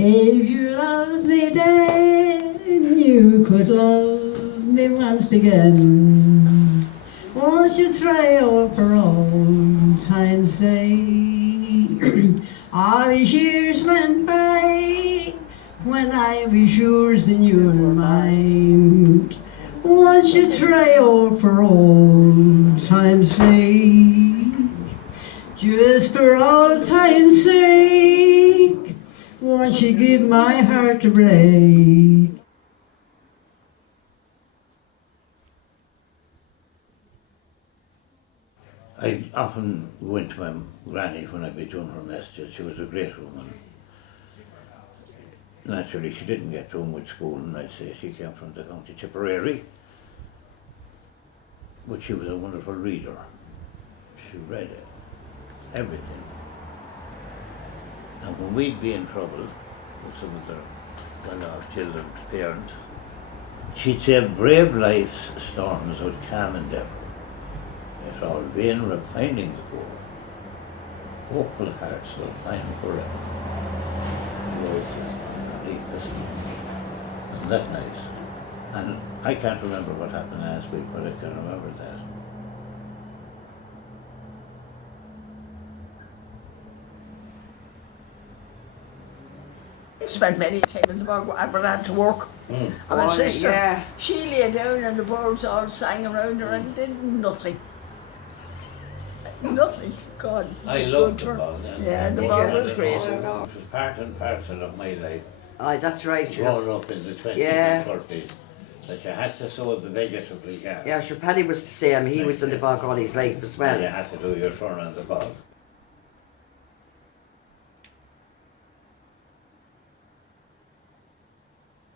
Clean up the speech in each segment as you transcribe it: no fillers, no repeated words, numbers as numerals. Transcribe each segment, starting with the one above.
If you love me then, you could love me once again. Won't you try out for old time's sake? All these years went by when I was yours and you were mine. Won't you try out for old time's sake? Just for old time's sake, won't you give my heart a break? I often went to my granny when I'd be doing her messages. She was a great woman. Naturally, she didn't get through much school, and I'd say she came from the county Tipperary. But she was a wonderful reader. She read everything. And when we'd be in trouble with some of the children's parents, she'd say, brave life's storms would calm endeavour. It's all vain repining the poor. Hopeful hearts will find forever. Isn't that nice? And I can't remember what happened last week, but I can remember that. I spent many time in the bog. I went out to work. And my sister, she lay down and the birds all sang around her and did nothing. Nothing. God. I loved the bog. Yeah, the bog was great. It was part and parcel of my life. Aye, that's right. Growing up in the 20s and 30s, that you had to sow the vegetable garden. Yeah, sure, Paddy was the same. He was in the bog all his life as well. And you had to do your turn on the bog.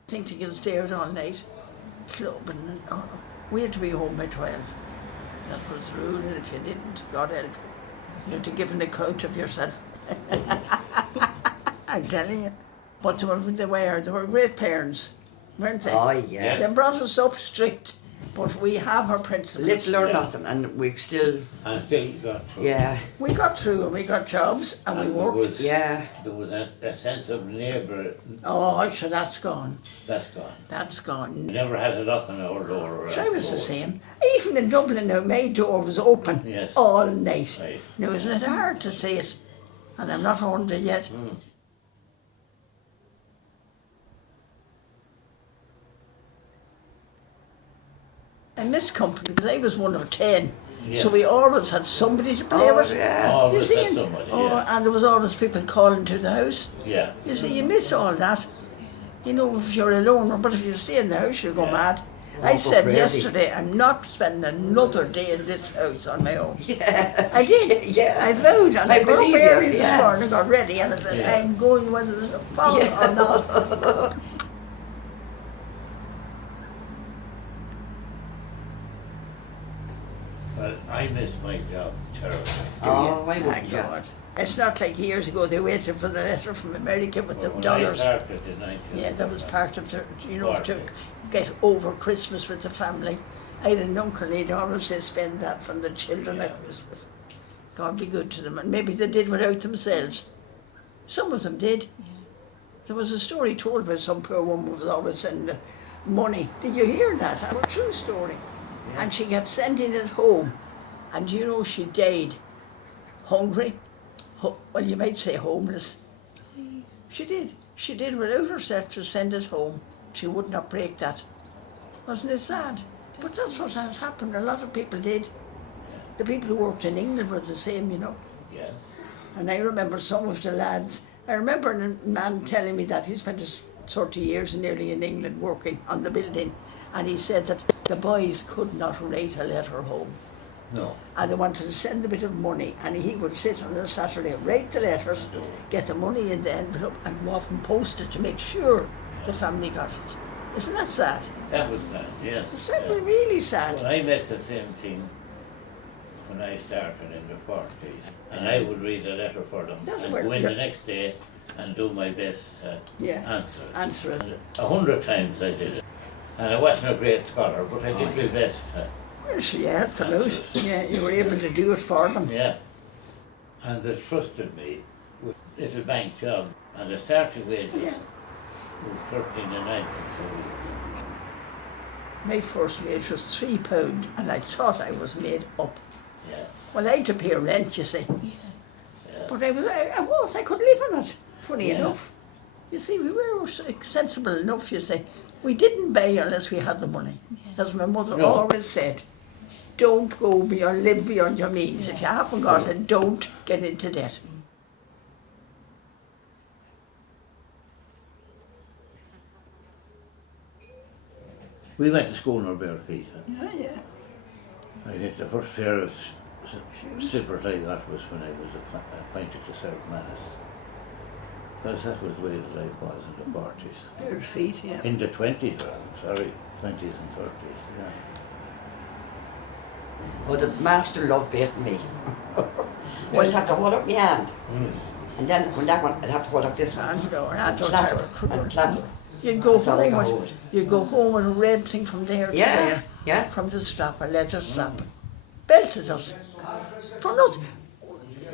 I think you can stay out all night, clubbing, and we had to be home by 12. That was the rule, and if you didn't, God help you. You had to give an account of yourself. I'm telling you. But they were great parents, weren't they? Oh, yeah. They brought us up strict, but we have our principles. Little or nothing, and we still... And still got through. Yeah. We got through, and we got jobs, and we worked. Yeah. There was a sense of neighbour. Oh, sure, that's gone. That's gone. That's gone. We never had a lock on our door. Sure, I was the same. Even in Dublin now, my door was open all night. Right. Now, isn't it hard to say it? And I'm not 100 yet. I miss company because I was one of 10. Yeah. So we always had somebody to play with. Yeah. Always had somebody, and there was always people calling to the house. Yeah. You see, you miss all that. You know, if you're alone, but if you stay in the house, you'll go mad. I said yesterday, I'm not spending another day in this house on my own. Yeah. I did. Yeah. I vowed, and I got up early this morning, got ready, and I said, I'm going whether there's a foul or not. Well, I miss my job terribly. Oh, I wouldn't. God. It's not like years ago they waited for the letter from America with the When dollars. I started in 19... Yeah, that was part of the, to get over Christmas with the family. I had an uncle, he'd always say spend that from the children at Christmas. God be good to them, and maybe they did without themselves. Some of them did. Yeah. There was a story told by some poor woman who was always sending the money. Did you hear that? A true story. Yeah. And she kept sending it home, and she died hungry. Well, you might say homeless. She did. She did without herself to send it home. She would not break that. Wasn't it sad? But that's what has happened. A lot of people did. The people who worked in England were the same, Yes. And I remember some of the lads. I remember a man telling me that he spent 30 years nearly in England working on the building. And he said that the boys could not write a letter home. No. And they wanted to send a bit of money, and he would sit on a Saturday, write the letters, get the money in the envelope, and go off and post it to make sure the family got it. Isn't that sad? That was sad, yes. It's really sad. Well, I met the same thing when I started in the 40s, and I would read a letter for them and go in the next day and do my best to answer it. And 100 times I did it. And I wasn't a great scholar, but I did my best to Yeah, you were able to do it for them. Yeah. And they trusted me with little bank jobs. And the starting wage Yeah. was 13.90 a week. My first wage was £3 and I thought I was made up. Yeah. Well, I had to pay rent, you see. Yeah. But I could live on it, funny Yeah. enough. You see, we were sensible enough, you see. We didn't buy unless we had the money. As my mother No. always said, don't go beyond, live beyond your means. If you haven't got it, don't get into debt. We went to school in our bare feet. Yeah. I think the first pair of slippers I got was when I was appointed to serve Mass. Because that was the way the life was in the 40s. Bare feet, yeah. In the 20s, sorry, 20s and 30s, yeah. Oh, the master loved beating me. Well, he'd have to hold up my hand. And then when that one, I'd have to hold up this one. And clatter, and clatter. You'd go That's all I got home hold. with, you'd go home with a red thing from there to Yeah, there. yeah. From the strap, a leather strap. Belted us. For nothing.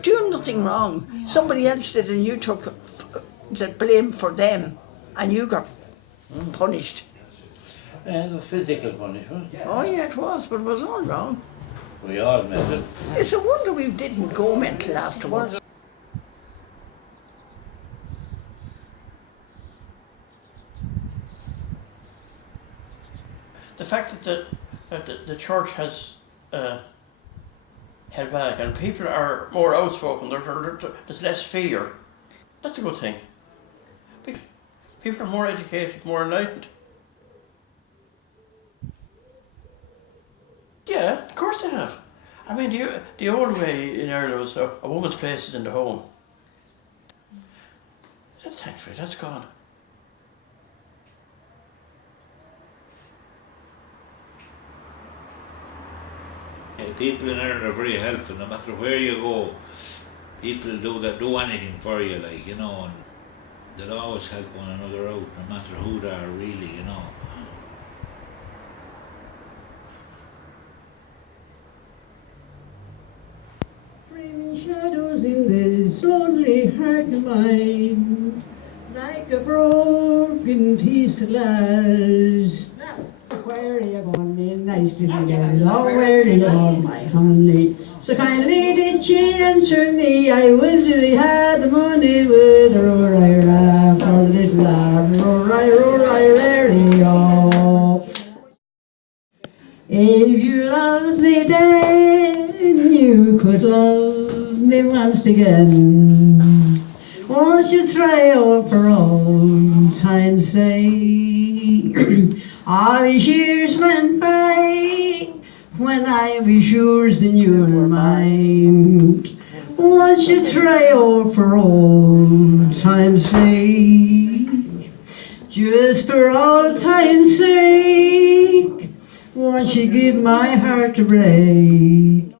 Doing nothing wrong. Somebody else did and you took the blame for them and you got punished. The physical punishment. Oh yeah, it was, but it was all wrong. We all met it. It's a wonder we didn't go mental afterwards. The fact that the church has held back and people are more outspoken, there's less fear. That's a good thing. People are more educated, more enlightened. Yeah, of course they have. I mean, the old way in Ireland was a woman's place is in the home. That's thankfully, that's gone. People in Ireland are very helpful, no matter where you go. People do anything for you, like, you know, and they'll always help one another out, no matter who they are, really, you know. Bring shadows in this lonely heart of mine, like a broken piece of glass. Where are you going, me nice little girl? Oh, where are you going, my honey? So kindly did she answer me, I would if we had the money with a roar-I-ra for the little lad, roar-I-roar-I-ra-ry-oh. If you loved me then, you could love me once again. Won't you try out for old time's sake? All these years went by when I was yours and you were mine. Won't you try out for old time's sake? Just for old time's sake, won't you give my heart a break?